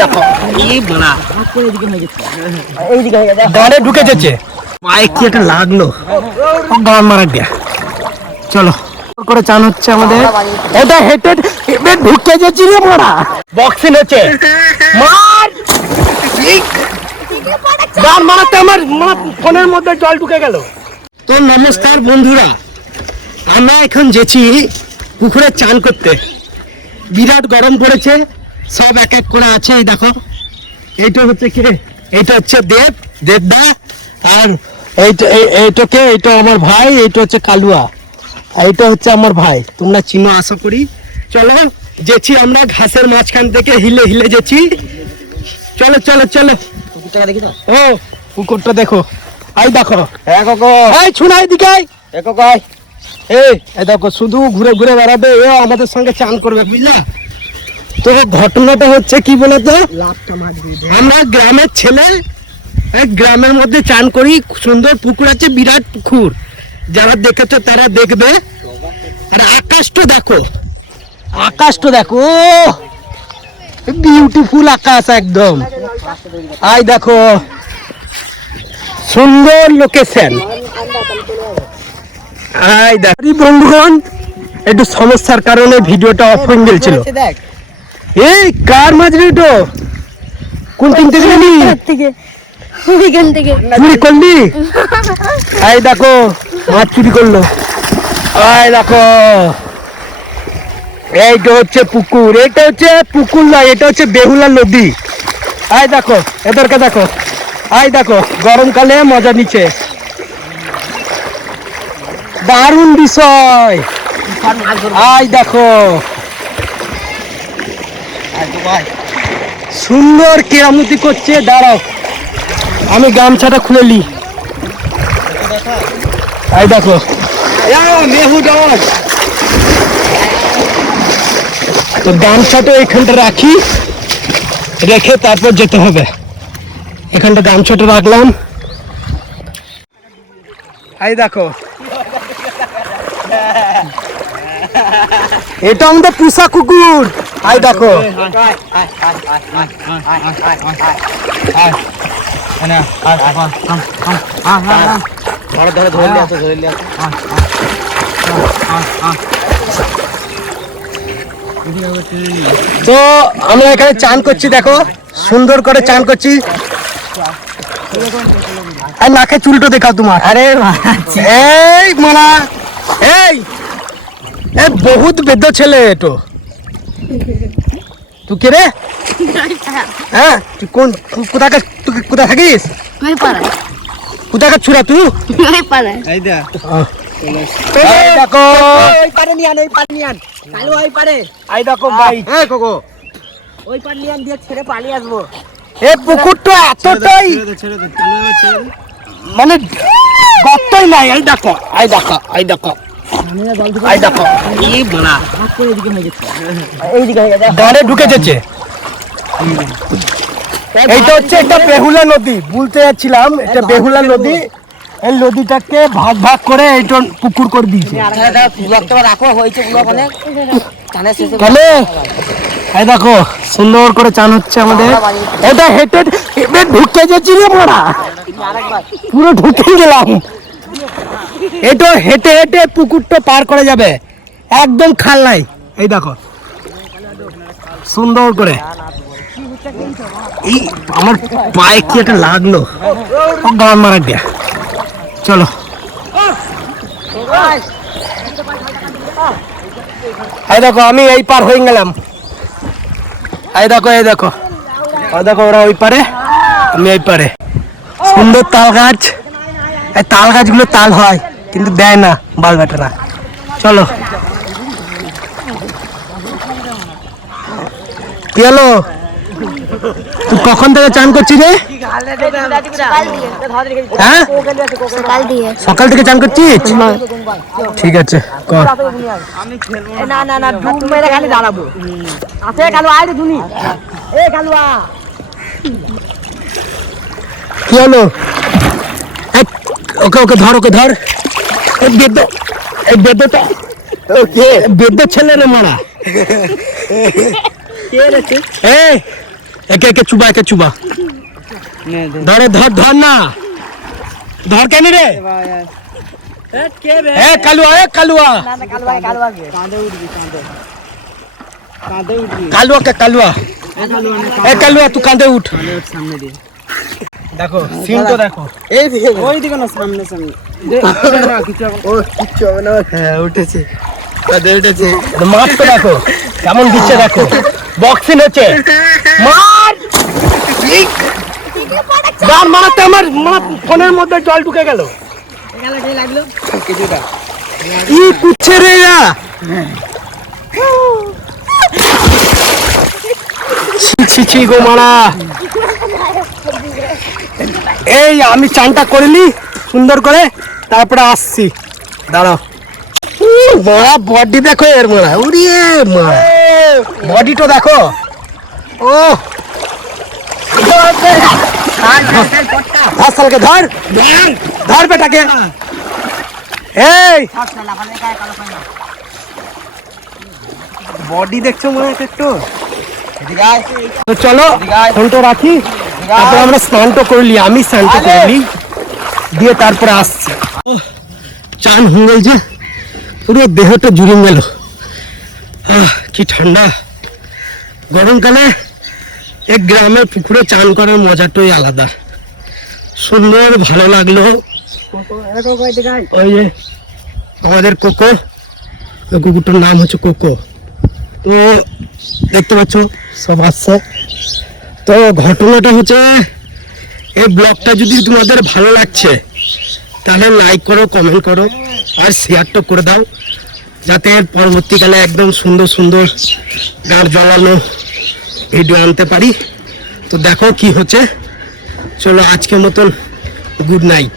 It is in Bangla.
দেখো গাড়ে ঢুকে যাচ্ছে পায়ে কি একটা লাগলো গান মারা দিয়া। চলো করে চান হচ্ছে আমাদের। এটা হেঁটে হেঁটে ঢুকে যাচ্ছি রে মোড়া বক্সিং হচ্ছে মার গান মারাতে আমার ফোনের মধ্যে জল ঢুকে গেল। তো নমস্কার বন্ধুরা, আমরা এখন যেছি পুকুরে চান করতে। বিরাট গরম পড়েছে, সব এক এক করে আছে। এই দেখো, এইটা হচ্ছে কে, এইটা হচ্ছে দেবদা, আর এইটা আমার ভাই, এইটা হচ্ছে কালুয়া, এইটা হচ্ছে আমার ভাই। তোমরা চিনো আশা করি। চলো যেছি আমরা ঘাসের মাঝখান থেকে হিলে হিলে যেছি। চলো চলো চলো। ও পুকুরটা দেখো, এই দেখো এই ছুনাই দিকে এই দেখো, শুধু ঘুরে ঘুরে বেড়াবে, ও আমাদের সঙ্গে চান করবে, বুঝলা? তো ঘটনাটা হচ্ছে কি বলতো, আমরা গ্রামের ছেলে, গ্রামের মধ্যে চান করি। সুন্দর পুকুর আছে, বিরাট পুকুর, যারা দেখেছো তারা দেখবে। আর আকাশটা দেখো, আকাশটা দেখো, বিউটিফুল আকাশ একদম। আই দেখো, সুন্দর লোকেশন। আই দেখো বন্ধুগণ, একটু সমস্যার কারণে ভিডিওটা অফ হয়ে গেছিল। এই কার মাঝে তো কোন তিন থেকে চুরি করলি? এই দেখো মাছ চুরি করলো। এই দেখো, এইটা হচ্ছে পুকুর, এটা হচ্ছে পুকুর নয়, এটা হচ্ছে বেহুলা নদী। এই দেখো এদেরকে দেখো, এই দেখো গরমকালে মজা নিচ্ছে, দারুণ বিষয়। এই দেখো সুন্দর কেরামতি করছে। দাঁড়াও আমি গামছাটা খুলে নি। এই দেখো তো গামছাটা এখানটা রাখি, রেখে তারপর যেতে হবে। এখানটা গামছাটা রাখলাম। এই দেখো, এটা আমাদের পুষা কুকুর। এই দেখো তো আমরা এখানে চান করছি, দেখো সুন্দর করে চান করছি। আর নাকে চুলটো দেখাও তোমার। আরে এই মানা, এই বহুত বেদ্য ছেলে এটো। তুই কে রে? হ্যাঁ তুই কোথায় থাকিস? কোথাকার ছুরা তুই? দেখো পুকুরটা এতটাই মানে গর্তই নাই। এই দেখো, এই দেখো, এই দেখো, এই দেখো গাড়ে ঢুকে যাচ্ছে। এইটা হচ্ছে একটা বেহুলা নদী, বলতে যাচ্ছিলাম, এটা বেহুলা নদী। এই নদীটাকে ভাগ ভাগ করে এইটা পুকুর করে দিয়েছে। এই দেখো সুন্দর করে চান হচ্ছে আমাদের। এটা হেঁটে হেঁটে ঢুকে যাচ্ছি রে মোড়া, পুরো ঢুকে গেলাম। এটা হেঁটে হেঁটে পুকুরটা পার করে যাবে, একদম খাল নাই। এই দেখো সুন্দর করে। এই আমার পায়ে কি একটা লাগলো গান মারা দিয়া। চলো এই দেখো আমি এই পার হয়ে গেলাম। এই দেখো, এই দেখো, ওই দেখো ওরা ওই পারে, আমি এই পারে। সুন্দর তাল গাছ, এই তাল গাছগুলো তাল হয় কিন্তু দেয় না বাল বেটারা। চলো কি হলো, তুই কখন থেকে চান করছিস রে? হ্যাঁ সকাল থেকে চান করছিস? ঠিক আছে কর। কি হলো? ওকে ওকে ধর, ওকে ধর। বেদ্য ছেলে রে মারা। একে একে চুবা ধরে ধর না ধর কেন রে কালুয়া तू कांधे उठ देखो सीन तो देखो ওই দিকে না সামনে উঠেছে কাঁধে উঠেছে মাছ তো দেখো কেমন দিচ্ছে দেখো বক্সিং হচ্ছে মার গান মারাতে আমার ফোনের মধ্যে জল ঢুকে গেল কি কুচ্ছে রে এরা ছি গো মারা এই আমি চানটা করিনি সুন্দর করে তারপরে আসছি দাঁড়াও বড়া বডি দেখো এর মারা উড়িয়ে মারা বডিটা দেখো ও সালকে ধর ধর বেটাকে এই বডি দেখছো মনে হচ্ছে একটু তো চলো ফোনটা রাখি তারপরে আমরা স্নানটা করলি আমি স্নানটা করলি দিয়ে তারপরে আসছি চান হয়ে গেছে পুরো দেহটা জুড়ে গেল কি ঠান্ডা গরমকালে এক গ্রামের পুকুরে চান করার মজাটাই আলাদা সুন্দর ভালো লাগলো ওই যে আমাদের কোকো ওই কুকুরটার নাম হচ্ছে কোকো তো দেখতে পাচ্ছ সব আসছে তো ঘটনাটা হচ্ছে এই ব্লগটা যদি তোমাদের ভালো লাগছে তাহলে লাইক করো কমেন্ট করো আর শেয়ারটা করে দাও যাতে পরবর্তীকালে একদম সুন্দর সুন্দর গান জ্বালানো ভিডিও আনতে পারি তো দেখো কি হচ্ছে চলো আজকের মতন গুড নাইট